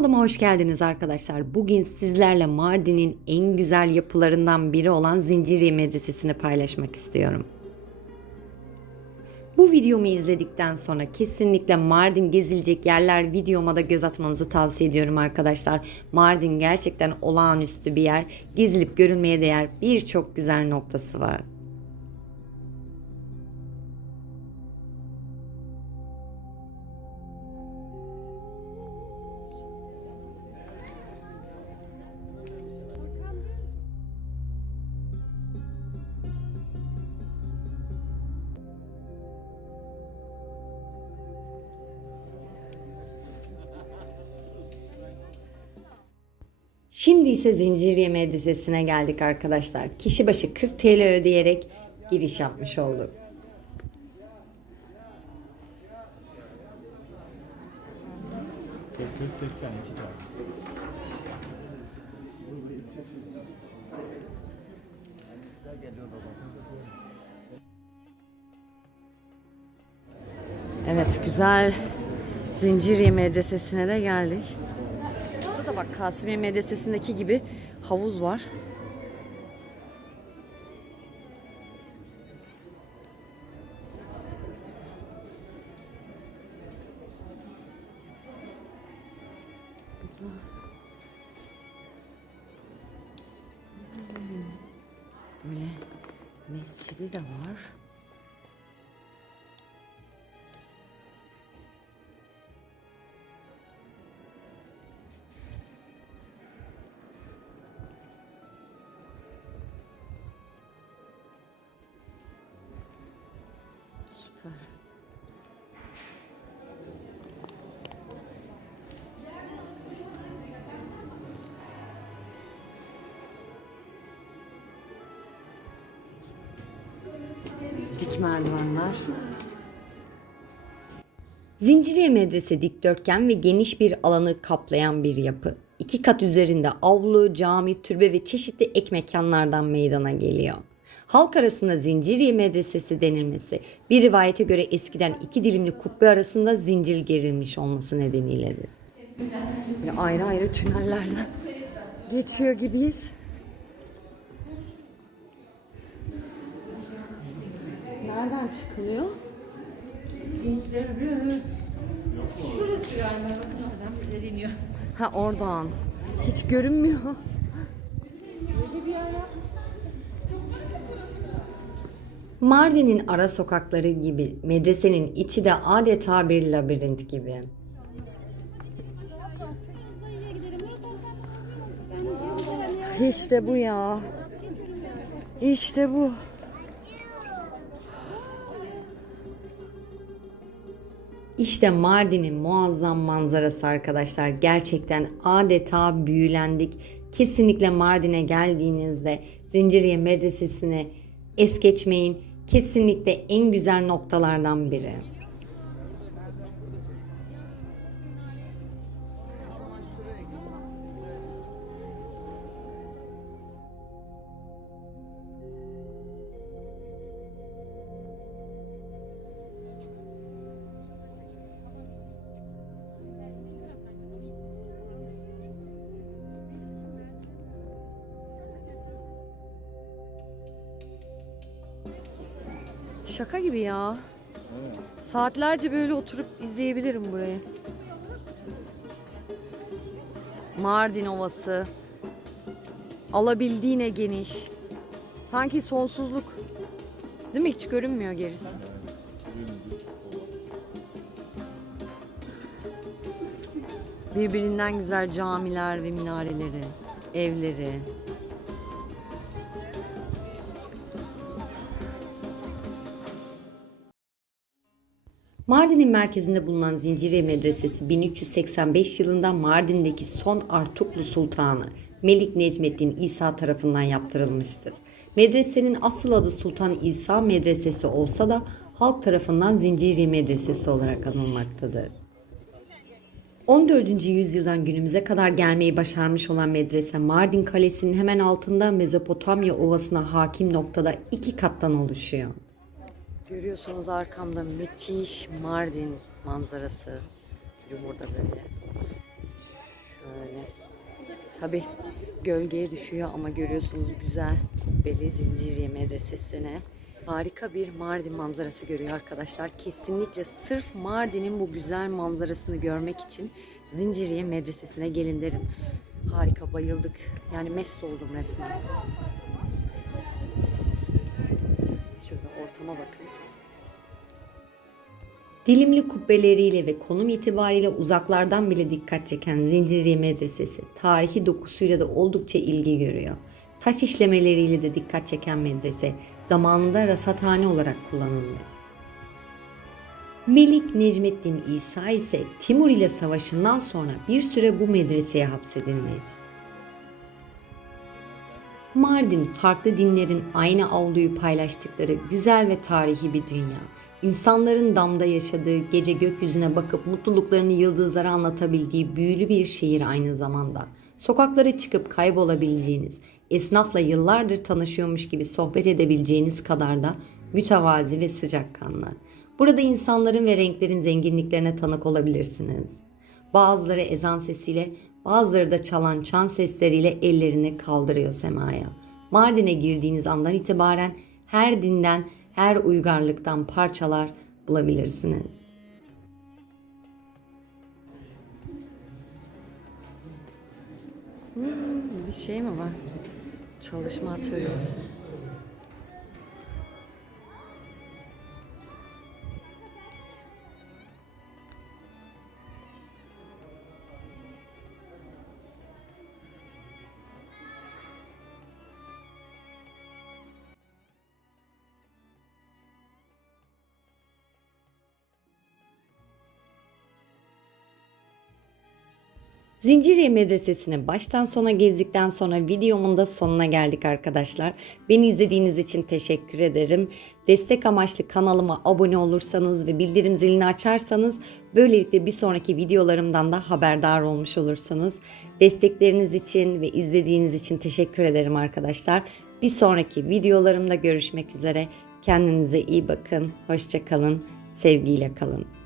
Kanalıma hoş geldiniz arkadaşlar. Bugün sizlerle Mardin'in en güzel yapılarından biri olan Zinciriye Medresesi'ni paylaşmak istiyorum. Bu videomu izledikten sonra kesinlikle Mardin gezilecek yerler videoma da göz atmanızı tavsiye ediyorum arkadaşlar. Mardin gerçekten olağanüstü bir yer. Gezilip görülmeye değer birçok güzel noktası var. Şimdi ise Zinciriye Medresesi'ne geldik arkadaşlar. Kişi başı 40 TL ödeyerek giriş yapmış olduk. Evet güzel Zinciriye Medresesi'ne de geldik. Da bak Kasimiye Medresesi'ndeki gibi havuz var. Böyle mescidi de var. Süper. Dik merdivenler. Zinciriye Medrese dikdörtgen ve geniş bir alanı kaplayan bir yapı. İki kat üzerinde avlu, cami, türbe ve çeşitli ek mekanlardan meydana geliyor. Halk arasında Zinciriye Medresesi denilmesi bir rivayete göre eskiden iki dilimli kubbe arasında zincir gerilmiş olması nedeniyledir. Böyle ayrı ayrı tünellerden geçiyor gibiyiz. Nereden çıkılıyor? Şurası galiba bakın oradan böyle iniyor. Ha oradan. Hiç görünmüyor. Mardin'in ara sokakları gibi medresenin içi de adeta bir labirent gibi. İşte bu ya. İşte bu. İşte Mardin'in muazzam manzarası arkadaşlar. Gerçekten adeta büyülendik. Kesinlikle Mardin'e geldiğinizde Zinciriye Medresesi'ni es geçmeyin. Kesinlikle en güzel noktalardan biri. Şaka gibi ya. Saatlerce böyle oturup izleyebilirim burayı. Mardin Ovası. Alabildiğine geniş. Sanki sonsuzluk. Değil mi? Hiç görünmüyor gerisi. Birbirinden güzel camiler ve minareleri, evleri. Mardin'in merkezinde bulunan Zinciriye Medresesi 1385 yılında Mardin'deki son Artuklu Sultanı Melik Necmettin İsa tarafından yaptırılmıştır. Medresenin asıl adı Sultan İsa Medresesi olsa da halk tarafından Zinciriye Medresesi olarak anılmaktadır. 14. yüzyıldan günümüze kadar gelmeyi başarmış olan medrese Mardin Kalesi'nin hemen altında Mezopotamya Ovası'na hakim noktada iki kattan oluşuyor. Görüyorsunuz arkamda müthiş Mardin manzarası. Burada böyle. Şöyle. Tabi gölgeye düşüyor ama görüyorsunuz güzel kubbeli Zinciriye Medresesi'ne. Harika bir Mardin manzarası görüyor arkadaşlar. Kesinlikle sırf Mardin'in bu güzel manzarasını görmek için Zinciriye Medresesi'ne gelin derim. Harika bayıldık. Yani mest oldum resmen. Şöyle ortama bakın. Dilimli kubbeleriyle ve konum itibariyle uzaklardan bile dikkat çeken Zinciriye Medresesi, tarihi dokusuyla da oldukça ilgi görüyor. Taş işlemeleriyle de dikkat çeken medrese, zamanında rasathane olarak kullanılmış. Melik Necmettin İsa ise Timur ile savaşından sonra bir süre bu medreseye hapsedilmiş. Mardin farklı dinlerin aynı avluyu paylaştıkları güzel ve tarihi bir dünya. İnsanların damda yaşadığı, gece gökyüzüne bakıp mutluluklarını yıldızlara anlatabildiği büyülü bir şehir aynı zamanda. Sokaklara çıkıp kaybolabileceğiniz, esnafla yıllardır tanışıyormuş gibi sohbet edebileceğiniz kadar da mütevazi ve sıcakkanlı. Burada insanların ve renklerin zenginliklerine tanık olabilirsiniz. Bazıları ezan sesiyle, bazıları da çalan çan sesleriyle ellerini kaldırıyor semaya. Mardin'e girdiğiniz andan itibaren her dinden, her uygarlıktan parçalar bulabilirsiniz. Hmm, bir şey mi var? Çalışma atölyesi. Zinciriye Medresesi'ni baştan sona gezdikten sonra videomun da sonuna geldik arkadaşlar. Beni izlediğiniz için teşekkür ederim. Destek amaçlı kanalıma abone olursanız ve bildirim zilini açarsanız böylelikle bir sonraki videolarımdan da haberdar olmuş olursunuz. Destekleriniz için ve izlediğiniz için teşekkür ederim arkadaşlar. Bir sonraki videolarımda görüşmek üzere. Kendinize iyi bakın. Hoşça kalın. Sevgiyle kalın.